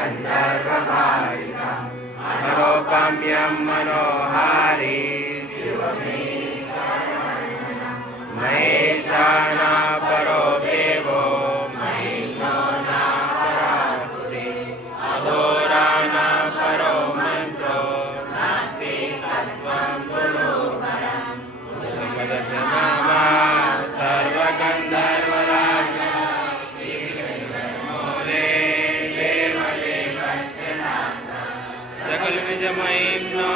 गन्धर्वभाषितं मनोकाम्यं मनोहारी महेशाना परो देवो महिम्नो ना परास्तुते अघोराना परो मन्त्रो नास्ति तत्त्वं गुरुपरं कुसुमदशनामा सर्वगन्धर्वराजा सकल निज महिम्नो